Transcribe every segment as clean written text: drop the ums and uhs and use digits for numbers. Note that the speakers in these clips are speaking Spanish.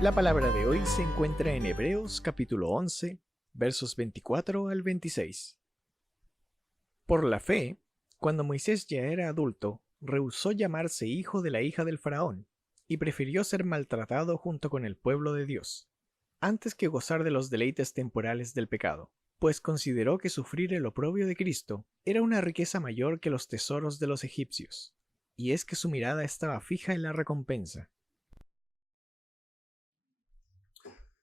La palabra de hoy se encuentra en Hebreos capítulo 11, versos 24 al 26. Por la fe, cuando Moisés ya era adulto, rehusó llamarse hijo de la hija del faraón, y prefirió ser maltratado junto con el pueblo de Dios, antes que gozar de los deleites temporales del pecado, pues consideró que sufrir el oprobio de Cristo era una riqueza mayor que los tesoros de los egipcios, y es que su mirada estaba fija en la recompensa.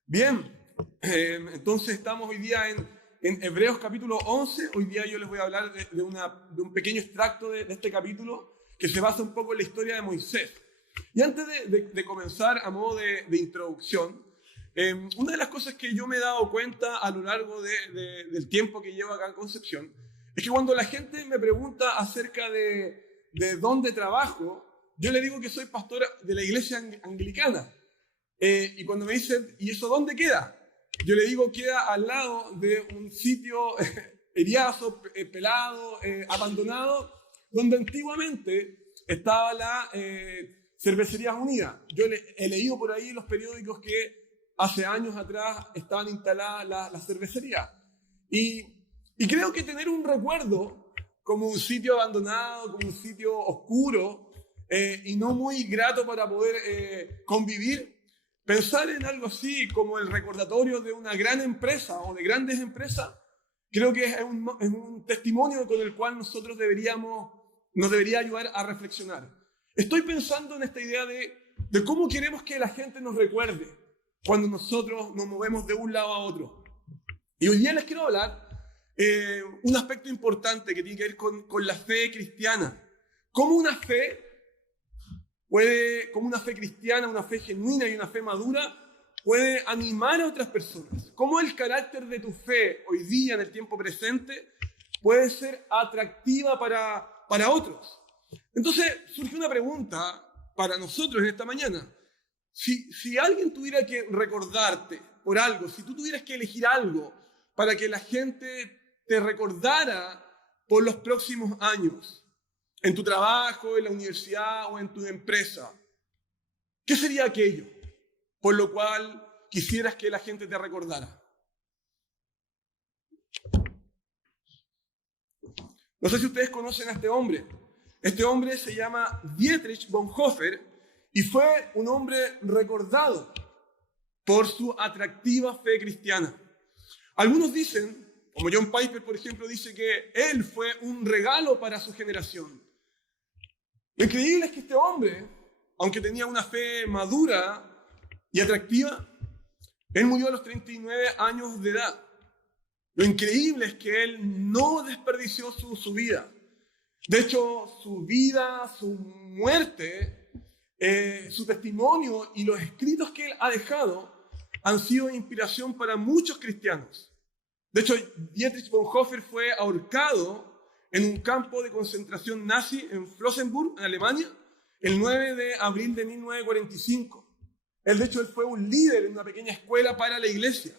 Bien, entonces estamos hoy día en Hebreos capítulo 11. Hoy día yo les voy a hablar de un pequeño extracto de este capítulo que se basa un poco en la historia de Moisés. Y antes de comenzar, a modo de introducción, una de las cosas que yo me he dado cuenta a lo largo del tiempo que llevo acá en Concepción es que cuando la gente me pregunta acerca de dónde trabajo, yo le digo que soy pastor de la iglesia anglicana. Y cuando me dicen, ¿y eso dónde queda? Yo le digo, queda al lado de un sitio heriazo, pelado, abandonado, donde antiguamente estaba la Cervecerías Unidas. Yo he leído por ahí en los periódicos que hace años atrás estaban instaladas las cervecerías. Y creo que tener un recuerdo como un sitio abandonado, como un sitio oscuro y no muy grato para poder convivir, pensar en algo así como el recordatorio de una gran empresa o de grandes empresas, creo que es un testimonio con el cual nos debería ayudar a reflexionar. Estoy pensando en esta idea de cómo queremos que la gente nos recuerde cuando nosotros nos movemos de un lado a otro. Y hoy día les quiero hablar un aspecto importante que tiene que ver con la fe cristiana. Cómo una fe cristiana, una fe genuina y una fe madura puede animar a otras personas. Cómo el carácter de tu fe hoy día, en el tiempo presente, puede ser atractiva para otros. Entonces surge una pregunta para nosotros en esta mañana. Si alguien tuviera que recordarte por algo, si tú tuvieras que elegir algo para que la gente te recordara por los próximos años, en tu trabajo, en la universidad o en tu empresa, ¿qué sería aquello por lo cual quisieras que la gente te recordara? No sé si ustedes conocen a este hombre. Este hombre se llama Dietrich Bonhoeffer y fue un hombre recordado por su atractiva fe cristiana. Algunos dicen, como John Piper, por ejemplo, dice que él fue un regalo para su generación. Lo increíble es que este hombre, aunque tenía una fe madura y atractiva, él murió a los 39 años de edad. Lo increíble es que él no desperdició su vida. De hecho, su vida, su muerte, su testimonio y los escritos que él ha dejado han sido inspiración para muchos cristianos. De hecho, Dietrich Bonhoeffer fue ahorcado en un campo de concentración nazi en Flossenbürg, en Alemania, el 9 de abril de 1945. Él fue un líder en una pequeña escuela para la iglesia.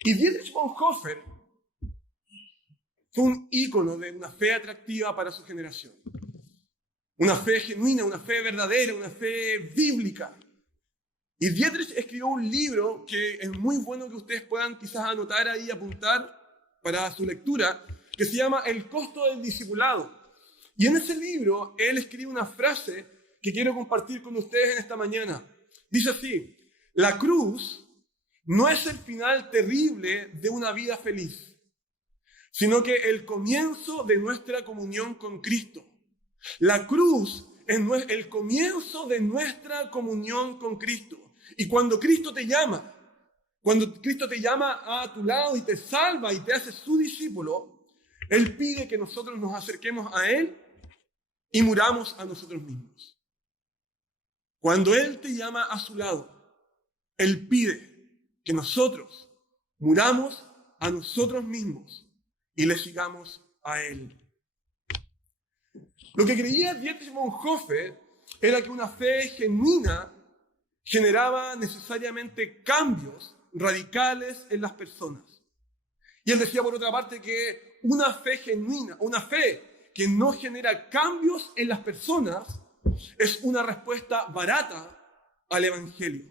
Y Dietrich Bonhoeffer fue un ícono de una fe atractiva para su generación. Una fe genuina, una fe verdadera, una fe bíblica. Y Dietrich escribió un libro que es muy bueno que ustedes puedan quizás anotar ahí, apuntar para su lectura, que se llama El costo del discipulado. Y en ese libro, él escribe una frase que quiero compartir con ustedes en esta mañana. Dice así: la cruz no es el final terrible de una vida feliz, sino que el comienzo de nuestra comunión con Cristo. La cruz es el comienzo de nuestra comunión con Cristo. Y cuando Cristo te llama a tu lado y te salva y te hace su discípulo, Él pide que nosotros nos acerquemos a Él y muramos a nosotros mismos. Cuando Él te llama a su lado, Él pide que nosotros muramos a nosotros mismos y le sigamos a Él. Lo que creía Dietrich Bonhoeffer era que una fe genuina generaba necesariamente cambios radicales en las personas. Y él decía, por otra parte, que una fe genuina, una fe que no genera cambios en las personas, es una respuesta barata al Evangelio.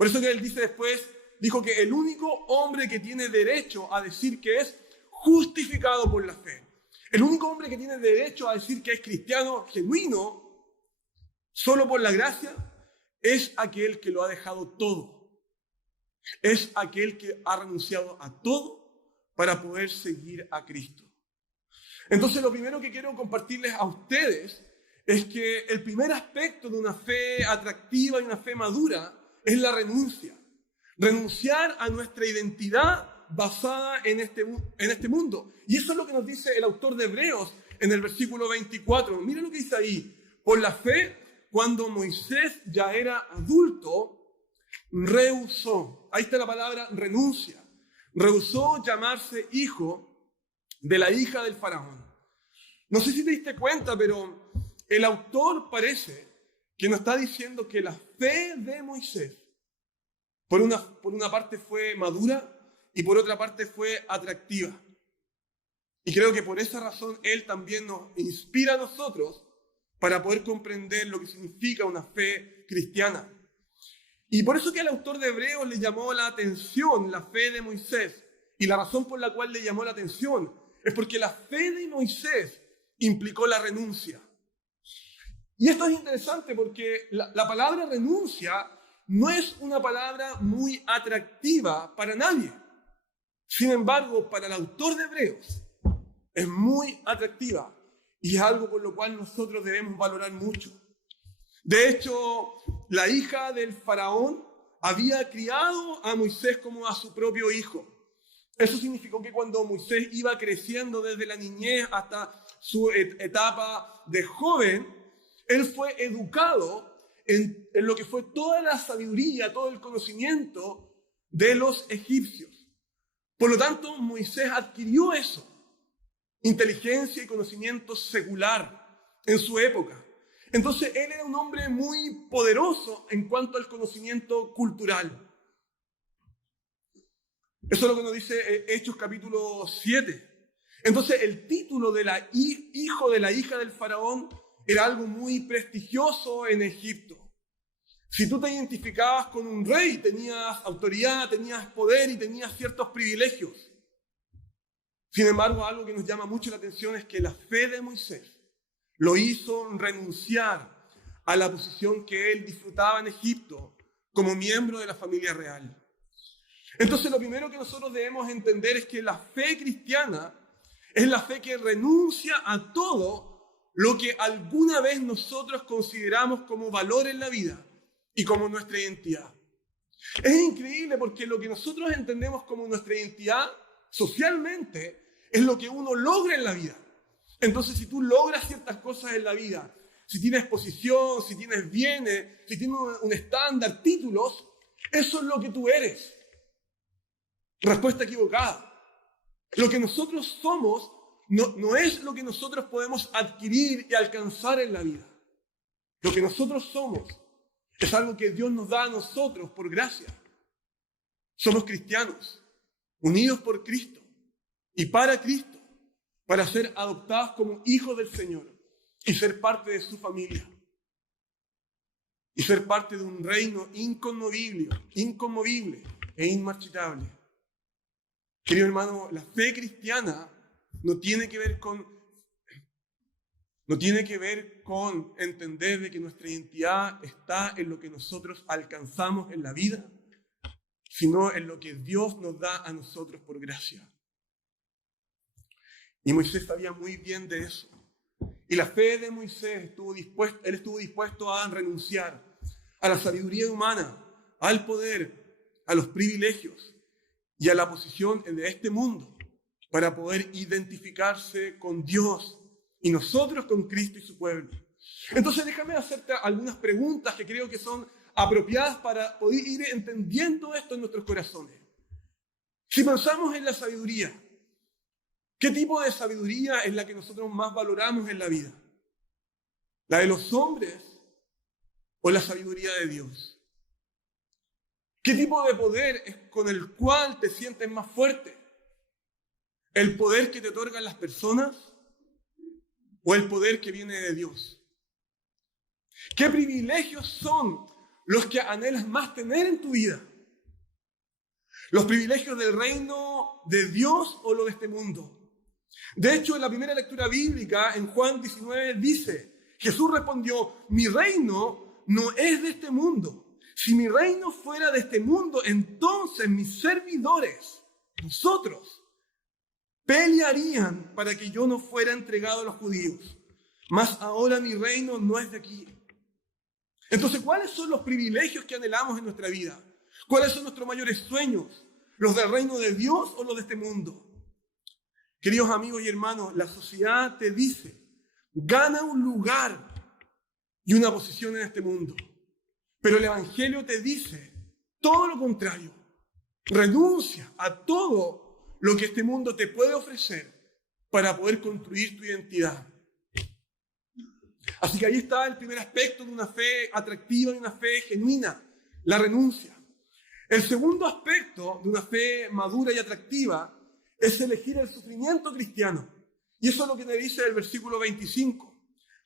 Por eso que él dice después, dijo que el único hombre que tiene derecho a decir que es justificado por la fe, el único hombre que tiene derecho a decir que es cristiano genuino, solo por la gracia, es aquel que lo ha dejado todo. Es aquel que ha renunciado a todo para poder seguir a Cristo. Entonces, lo primero que quiero compartirles a ustedes es que el primer aspecto de una fe atractiva y una fe madura es la renuncia. Renunciar a nuestra identidad basada en este mundo. Y eso es lo que nos dice el autor de Hebreos en el versículo 24. Miren lo que dice ahí. Por la fe, cuando Moisés ya era adulto, rehusó. Ahí está la palabra renuncia. Rehusó llamarse hijo de la hija del faraón. No sé si te diste cuenta, pero el autor parece que nos está diciendo que la fe de Moisés, por una parte fue madura y por otra parte fue atractiva. Y creo que por esa razón él también nos inspira a nosotros para poder comprender lo que significa una fe cristiana. Y por eso que el autor de Hebreos le llamó la atención la fe de Moisés. Y la razón por la cual le llamó la atención es porque la fe de Moisés implicó la renuncia. Y esto es interesante porque la palabra renuncia no es una palabra muy atractiva para nadie. Sin embargo, para el autor de Hebreos es muy atractiva y es algo por lo cual nosotros debemos valorar mucho. De hecho, la hija del faraón había criado a Moisés como a su propio hijo. Eso significó que cuando Moisés iba creciendo desde la niñez hasta su etapa de joven, él fue educado en lo que fue toda la sabiduría, todo el conocimiento de los egipcios. Por lo tanto, Moisés adquirió eso, inteligencia y conocimiento secular en su época. Entonces, él era un hombre muy poderoso en cuanto al conocimiento cultural. Eso es lo que nos dice Hechos capítulo 7. Entonces, el título de hijo de la hija del faraón era algo muy prestigioso en Egipto. Si tú te identificabas con un rey, tenías autoridad, tenías poder y tenías ciertos privilegios. Sin embargo, algo que nos llama mucho la atención es que la fe de Moisés lo hizo renunciar a la posición que él disfrutaba en Egipto como miembro de la familia real. Entonces, lo primero que nosotros debemos entender es que la fe cristiana es la fe que renuncia a todo lo que alguna vez nosotros consideramos como valor en la vida y como nuestra identidad. Es increíble porque lo que nosotros entendemos como nuestra identidad socialmente es lo que uno logra en la vida. Entonces, si tú logras ciertas cosas en la vida, si tienes posición, si tienes bienes, si tienes un estándar, títulos, eso es lo que tú eres. Respuesta equivocada. Lo que nosotros somos no es lo que nosotros podemos adquirir y alcanzar en la vida. Lo que nosotros somos es algo que Dios nos da a nosotros por gracia. Somos cristianos, unidos por Cristo y para Cristo, para ser adoptados como hijos del Señor y ser parte de su familia. Y ser parte de un reino inconmovible e inmarchitable. Querido hermano, la fe cristiana no tiene que ver con entender de que nuestra identidad está en lo que nosotros alcanzamos en la vida, sino en lo que Dios nos da a nosotros por gracia. Y Moisés sabía muy bien de eso. Y la fe de Moisés estuvo dispuesto a renunciar a la sabiduría humana, al poder, a los privilegios y a la posición de este mundo para poder identificarse con Dios y nosotros con Cristo y su pueblo. Entonces déjame hacerte algunas preguntas que creo que son apropiadas para poder ir entendiendo esto en nuestros corazones. Si pensamos en la sabiduría, ¿qué tipo de sabiduría es la que nosotros más valoramos en la vida? ¿La de los hombres o la sabiduría de Dios? ¿Qué tipo de poder es con el cual te sientes más fuerte? ¿El poder que te otorgan las personas o el poder que viene de Dios? ¿Qué privilegios son los que anhelas más tener en tu vida? ¿Los privilegios del reino de Dios o lo de este mundo? De hecho, en la primera lectura bíblica, en Juan 19, dice, Jesús respondió, mi reino no es de este mundo. Si mi reino fuera de este mundo, entonces mis servidores, nosotros, pelearían para que yo no fuera entregado a los judíos. Mas ahora mi reino no es de aquí. Entonces, ¿cuáles son los privilegios que anhelamos en nuestra vida? ¿Cuáles son nuestros mayores sueños? ¿Los del reino de Dios o los de este mundo? Queridos amigos y hermanos, la sociedad te dice, gana un lugar y una posición en este mundo. Pero el Evangelio te dice todo lo contrario. Renuncia a todo lo que este mundo te puede ofrecer para poder construir tu identidad. Así que ahí está el primer aspecto de una fe atractiva y una fe genuina, la renuncia. El segundo aspecto de una fe madura y atractiva es elegir el sufrimiento cristiano. Y eso es lo que me dice el versículo 25.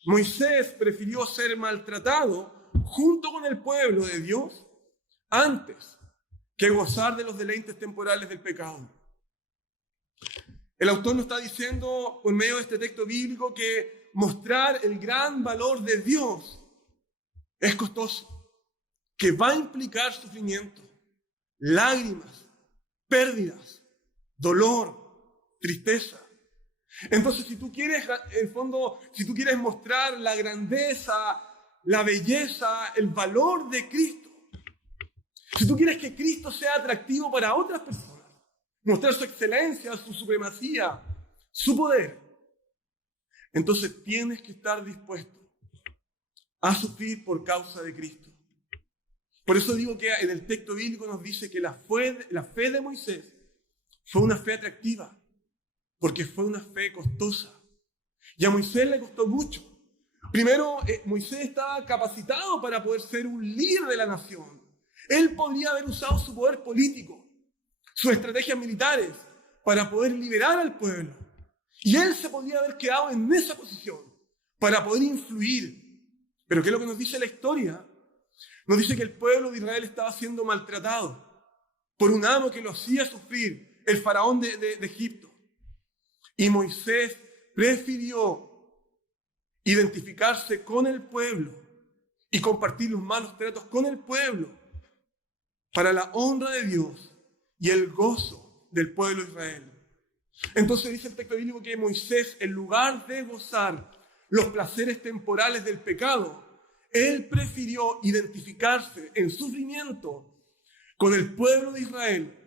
Moisés prefirió ser maltratado junto con el pueblo de Dios antes que gozar de los deleites temporales del pecado. El autor nos está diciendo por medio de este texto bíblico que mostrar el gran valor de Dios es costoso, que va a implicar sufrimiento, lágrimas, pérdidas, dolor, tristeza. Entonces, si tú quieres, en el fondo, si tú quieres mostrar la grandeza, la belleza, el valor de Cristo, si tú quieres que Cristo sea atractivo para otras personas, mostrar su excelencia, su supremacía, su poder, entonces tienes que estar dispuesto a sufrir por causa de Cristo. Por eso digo que en el texto bíblico nos dice que la fe de Moisés fue una fe atractiva, porque fue una fe costosa. Y a Moisés le costó mucho. Primero, Moisés estaba capacitado para poder ser un líder de la nación. Él podría haber usado su poder político, sus estrategias militares, para poder liberar al pueblo. Y él se podría haber quedado en esa posición para poder influir. Pero ¿qué es lo que nos dice la historia? Nos dice que el pueblo de Israel estaba siendo maltratado por un amo que lo hacía sufrir, el faraón de Egipto. Y Moisés prefirió identificarse con el pueblo y compartir los malos tratos con el pueblo para la honra de Dios y el gozo del pueblo de Israel. Entonces dice el texto bíblico que Moisés, en lugar de gozar los placeres temporales del pecado, él prefirió identificarse en sufrimiento con el pueblo de Israel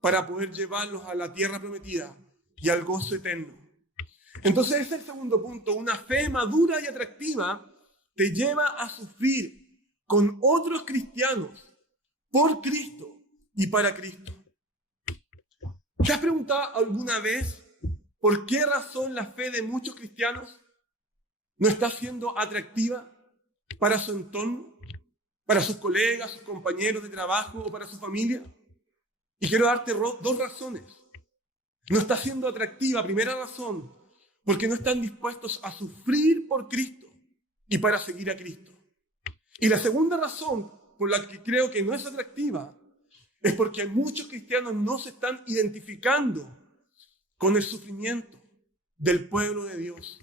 para poder llevarlos a la tierra prometida y al gozo eterno. Entonces ese es el segundo punto. Una fe madura y atractiva te lleva a sufrir con otros cristianos por Cristo y para Cristo. ¿Te has preguntado alguna vez por qué razón la fe de muchos cristianos no está siendo atractiva para su entorno, para sus colegas, sus compañeros de trabajo o para su familia? Y quiero darte dos razones. No está siendo atractiva, primera razón, porque no están dispuestos a sufrir por Cristo y para seguir a Cristo. Y la segunda razón por la que creo que no es atractiva es porque muchos cristianos no se están identificando con el sufrimiento del pueblo de Dios.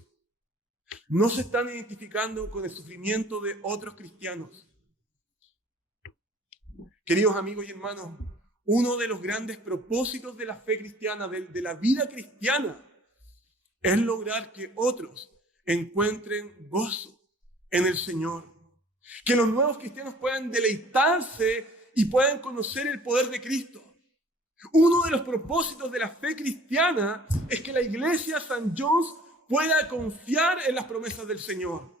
No se están identificando con el sufrimiento de otros cristianos. Queridos amigos y hermanos, uno de los grandes propósitos de la fe cristiana, de la vida cristiana, es lograr que otros encuentren gozo en el Señor. Que los nuevos cristianos puedan deleitarse y puedan conocer el poder de Cristo. Uno de los propósitos de la fe cristiana es que la iglesia St. John's pueda confiar en las promesas del Señor.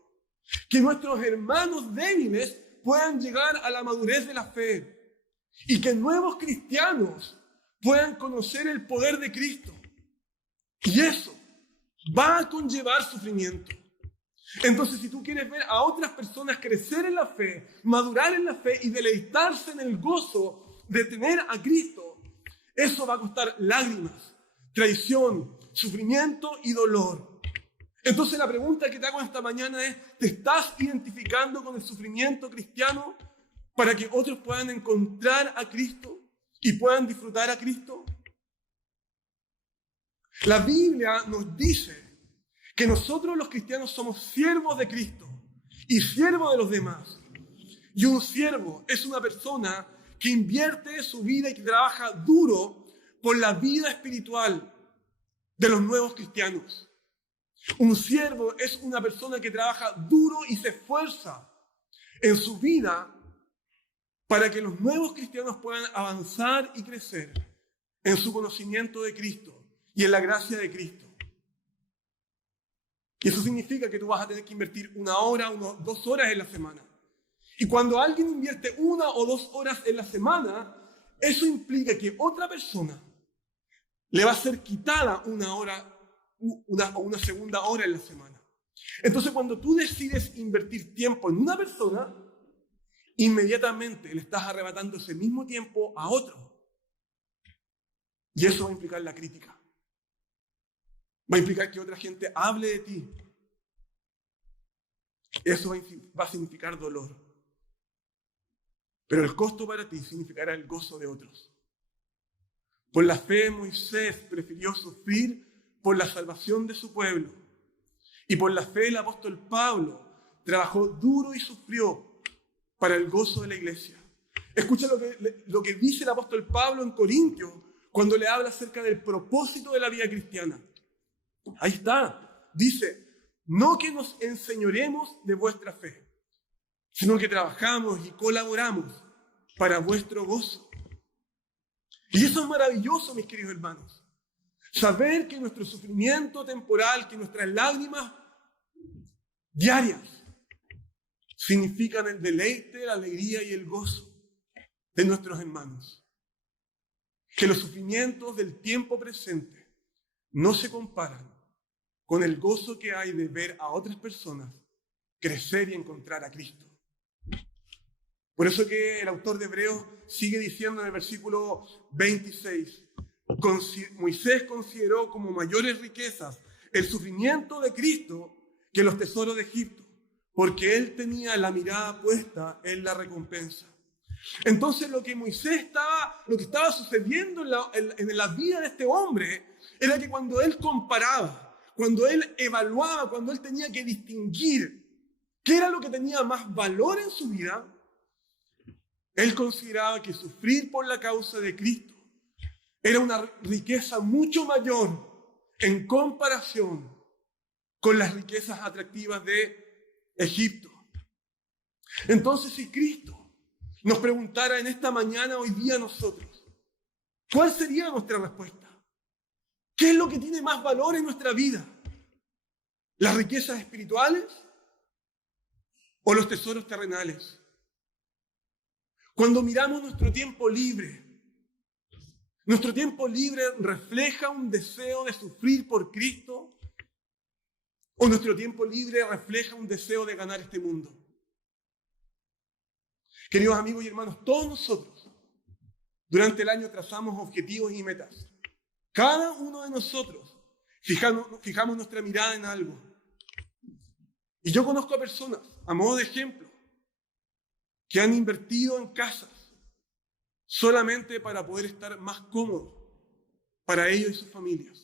Que nuestros hermanos débiles puedan llegar a la madurez de la fe. Y que nuevos cristianos puedan conocer el poder de Cristo. Y eso va a conllevar sufrimiento. Entonces, si tú quieres ver a otras personas crecer en la fe, madurar en la fe y deleitarse en el gozo de tener a Cristo, eso va a costar lágrimas, traición, sufrimiento y dolor. Entonces, la pregunta que te hago esta mañana es, ¿te estás identificando con el sufrimiento cristiano para que otros puedan encontrar a Cristo y puedan disfrutar a Cristo? La Biblia nos dice que nosotros los cristianos somos siervos de Cristo y siervos de los demás. Y un siervo es una persona que invierte su vida y que trabaja duro por la vida espiritual de los nuevos cristianos. Un siervo es una persona que trabaja duro y se esfuerza en su vida para que los nuevos cristianos puedan avanzar y crecer en su conocimiento de Cristo y en la gracia de Cristo. Y eso significa que tú vas a tener que invertir 1 hora, 2 horas en la semana. Y cuando alguien invierte 1 o 2 horas en la semana, eso implica que otra persona le va a ser quitada 1 hora o una segunda hora en la semana. Entonces, cuando tú decides invertir tiempo en una persona, inmediatamente le estás arrebatando ese mismo tiempo a otro. Y eso va a implicar la crítica. Va a implicar que otra gente hable de ti. Eso va a significar dolor. Pero el costo para ti significará el gozo de otros. Por la fe, Moisés prefirió sufrir por la salvación de su pueblo. Y por la fe, el apóstol Pablo trabajó duro y sufrió para el gozo de la iglesia. Escucha lo que dice el apóstol Pablo en Corintios cuando le habla acerca del propósito de la vida cristiana. Ahí está. Dice, no que nos enseñoremos de vuestra fe, sino que trabajamos y colaboramos para vuestro gozo. Y eso es maravilloso, mis queridos hermanos. Saber que nuestro sufrimiento temporal, que nuestras lágrimas diarias significan el deleite, la alegría y el gozo de nuestros hermanos. Que los sufrimientos del tiempo presente no se comparan con el gozo que hay de ver a otras personas crecer y encontrar a Cristo. Por eso que el autor de Hebreos sigue diciendo en el versículo 26, Moisés consideró como mayores riquezas el sufrimiento de Cristo que los tesoros de Egipto, porque él tenía la mirada puesta en la recompensa. Entonces lo que estaba sucediendo en la vida de este hombre era que cuando él comparaba, cuando él evaluaba, cuando él tenía que distinguir qué era lo que tenía más valor en su vida, él consideraba que sufrir por la causa de Cristo era una riqueza mucho mayor en comparación con las riquezas atractivas de Egipto. Entonces, si Cristo nos preguntara en esta mañana, hoy día nosotros, ¿cuál sería nuestra respuesta? ¿Qué es lo que tiene más valor en nuestra vida? ¿Las riquezas espirituales o los tesoros terrenales? Cuando miramos nuestro tiempo libre refleja un deseo de sufrir por Cristo o nuestro tiempo libre refleja un deseo de ganar este mundo. Queridos amigos y hermanos, todos nosotros durante el año trazamos objetivos y metas. Cada uno de nosotros fijamos nuestra mirada en algo. Y yo conozco a personas, a modo de ejemplo, que han invertido en casas solamente para poder estar más cómodos para ellos y sus familias.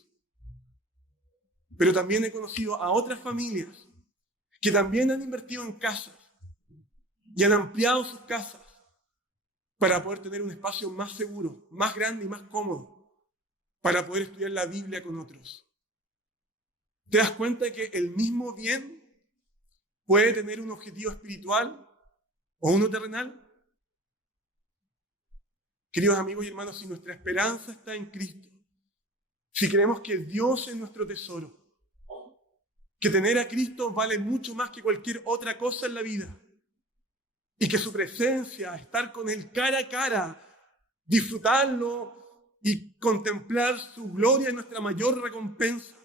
Pero también he conocido a otras familias que también han invertido en casas y han ampliado sus casas para poder tener un espacio más seguro, más grande y más cómodo para poder estudiar la Biblia con otros. ¿Te das cuenta de que el mismo bien puede tener un objetivo espiritual o uno terrenal? Queridos amigos y hermanos, si nuestra esperanza está en Cristo, si creemos que Dios es nuestro tesoro, que tener a Cristo vale mucho más que cualquier otra cosa en la vida, y que su presencia, estar con Él cara a cara, disfrutarlo y contemplar su gloria es nuestra mayor recompensa,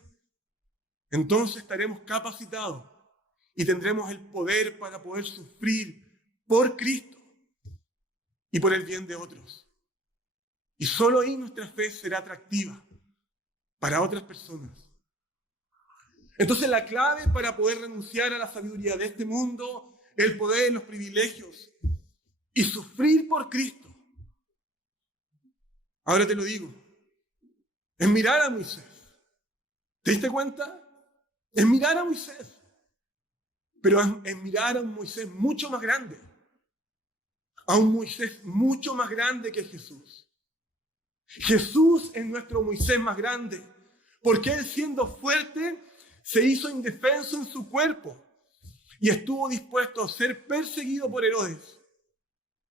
entonces estaremos capacitados y tendremos el poder para poder sufrir por Cristo y por el bien de otros. Y solo ahí nuestra fe será atractiva para otras personas. Entonces la clave para poder renunciar a la sabiduría de este mundo, el poder, los privilegios y sufrir por Cristo. Ahora te lo digo, es mirar a Moisés. ¿Te diste cuenta? Es mirar a Moisés. Pero es mirar a un Moisés mucho más grande. A un Moisés mucho más grande que Jesús. Jesús es nuestro Moisés más grande, porque Él, siendo fuerte, se hizo indefenso en su cuerpo y estuvo dispuesto a ser perseguido por Herodes,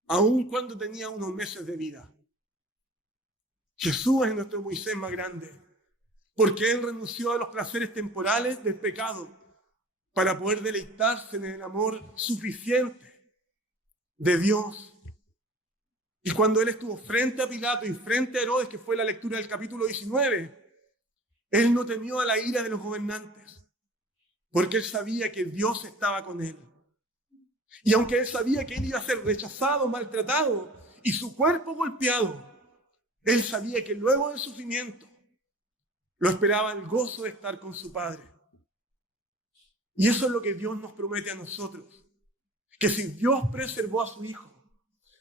aun cuando tenía unos meses de vida. Jesús es nuestro Moisés más grande, porque Él renunció a los placeres temporales del pecado para poder deleitarse en el amor suficiente de Dios. Y cuando Él estuvo frente a Pilato y frente a Herodes, que fue la lectura del capítulo 19, Él no temió a la ira de los gobernantes, porque Él sabía que Dios estaba con Él. Y aunque Él sabía que Él iba a ser rechazado, maltratado y su cuerpo golpeado, Él sabía que luego del sufrimiento lo esperaba el gozo de estar con su Padre. Y eso es lo que Dios nos promete a nosotros, que si Dios preservó a su Hijo,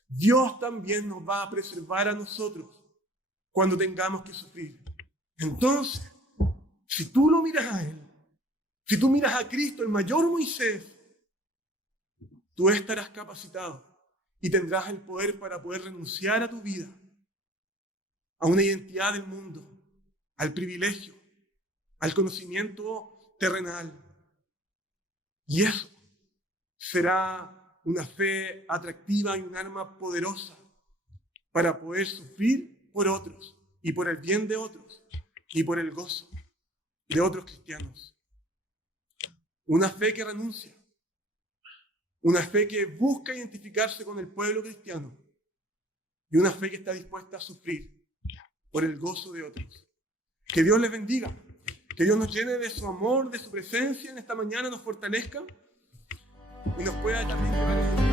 Dios también nos va a preservar a nosotros cuando tengamos que sufrir. Entonces, si tú lo miras a Él, si tú miras a Cristo, el mayor Moisés, tú estarás capacitado y tendrás el poder para poder renunciar a tu vida, a una identidad del mundo, al privilegio, al conocimiento terrenal. Y eso será una fe atractiva y un arma poderosa para poder sufrir por otros y por el bien de otros y por el gozo de otros cristianos. Una fe que renuncia, una fe que busca identificarse con el pueblo cristiano y una fe que está dispuesta a sufrir por el gozo de otros. Que Dios les bendiga, que Dios nos llene de su amor, de su presencia en esta mañana, nos fortalezca y nos pueda también llevar a